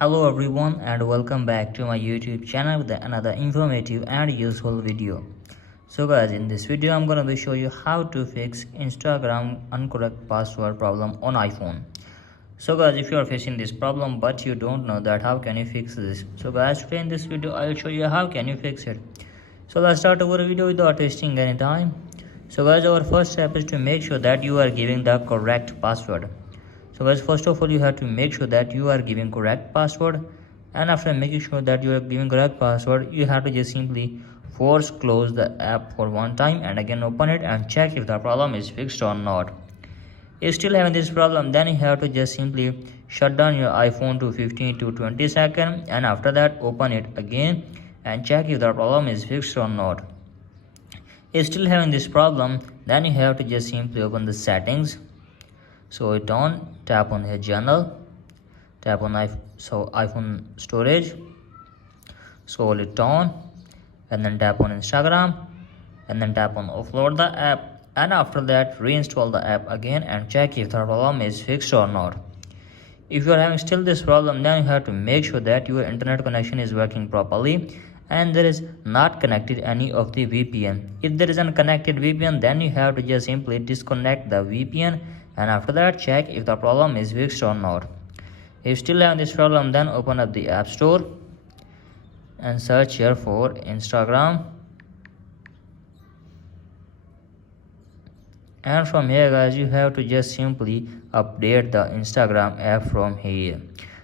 Hello everyone and welcome back to my YouTube channel with another informative and useful video. So guys, in this video I'm gonna be show you how to fix Instagram incorrect password problem on iPhone. So guys, if you are facing this problem but you don't know that how can you fix this, so guys, today in this video I will show you how can you fix it. So let's start our video without wasting any time. So guys, our first step is to make sure that you are giving the correct password. So guys, first of all you have to make sure that you are giving correct password, and after making sure that you are giving correct password, you have to just simply force close the app for one time and again open it and check if the problem is fixed or not. If still having this problem, then you have to just simply shut down your iPhone to 15 to 20 seconds, and after that open it again and check if the problem is fixed or not. If still having this problem, then you have to just simply open the settings. So it on, tap on your journal, tap on iPhone storage, scroll it on, and then tap on Instagram, and then tap on offload the app, and after that reinstall the app again and check if the problem is fixed or not. If you are having still this problem, then you have to make sure that your internet connection is working properly and there is not connected any of the VPN. If there is an connected VPN, then you have to just simply disconnect the VPN and after that check if the problem is fixed or not. If you still have this problem, then open up the App Store and search here for Instagram, and from here guys you have to just simply update the Instagram app from here.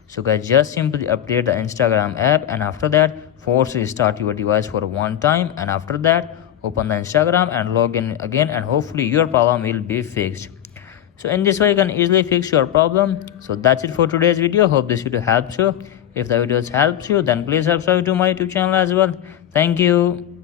So guys, just simply update the Instagram app and after that force restart your device for one time, and after that open the Instagram and log in again, and hopefully your problem will be fixed. So in this way you can easily fix your problem. So that's it for today's video. Hope this video helps you. If the videos helps you, then please subscribe to my YouTube channel as well. Thank you.